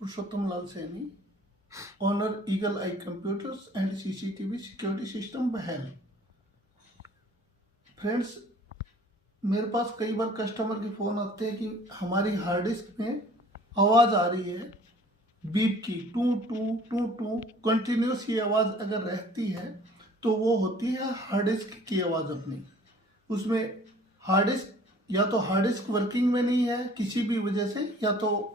Purushottam Lal Saini, owner eagle eye computers and CCTV security system Behal. Friends, मेरे पास कई बार customer के फ़ोन आते हैं कि हमारी हार्ड डिस्क में आवाज़ आ रही है बीप की, two two two two continuous ये आवाज़ अगर रहती है तो वो होती है हार्ड डिस्क की आवाज़ अपनी। उसमें हार्ड डिस्क या तो हार्ड डिस्क वर्किंग में नहीं है किसी भी वजह से, या तो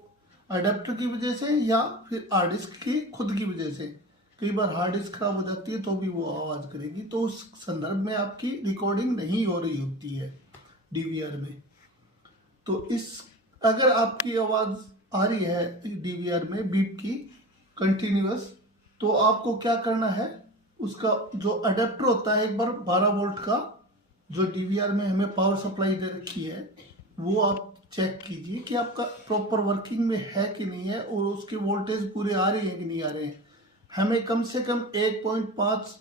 अडेप्टर की वजह से, या फिर हार्ड डिस्क की खुद की वजह से। कई बार हार्ड डिस्क खराब हो जाती है तो भी वो आवाज़ करेगी, तो उस संदर्भ में आपकी रिकॉर्डिंग नहीं हो रही होती है डीवीआर में। तो इस अगर आपकी आवाज़ आ रही है डीवीआर में बीप की कंटिन्यूअस, तो आपको क्या करना है, उसका जो अडेप्टर होता है एक बार 12 वोल्ट का, जो डीवीआर में हमें पावर सप्लाई दे रखी है, वो आप चेक कीजिए कि आपका प्रॉपर वर्किंग में है कि नहीं है, और उसके वोल्टेज पूरे आ रही है कि नहीं आ रहे हैं। हमें कम से कम 1.5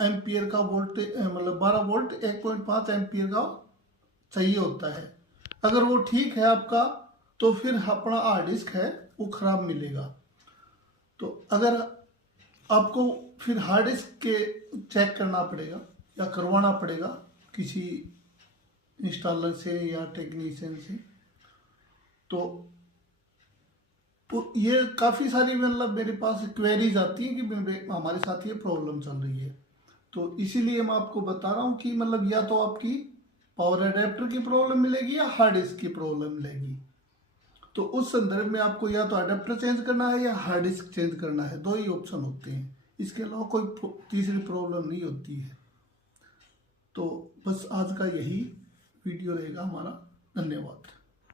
एम्पियर का वोल्टेज, मतलब 12 वोल्ट 1.5 एम्पियर का चाहिए होता है। अगर वो ठीक है आपका, तो फिर अपना हार्ड डिस्क है वो खराब मिलेगा। तो अगर आपको फिर हार्ड डिस्क के चेक करना पड़ेगा या करवाना पड़ेगा किसी इंस्टॉलर से या टेक्नीशियन से। तो ये काफ़ी सारी मतलब मेरे पास क्वेरीज आती हैं कि हमारे साथ ये प्रॉब्लम चल रही है। तो इसीलिए मैं आपको बता रहा हूँ कि मतलब या तो आपकी पावर अडेप्टर की प्रॉब्लम मिलेगी या हार्ड डिस्क की प्रॉब्लम मिलेगी। तो उस संदर्भ में आपको या तो अडेप्टर चेंज करना है या हार्ड डिस्क चेंज करना है, दो ही ऑप्शन होते हैं। इसके अलावा कोई तीसरी प्रॉब्लम नहीं होती है। तो बस आज का यही वीडियो रहेगा हमारा। धन्यवाद।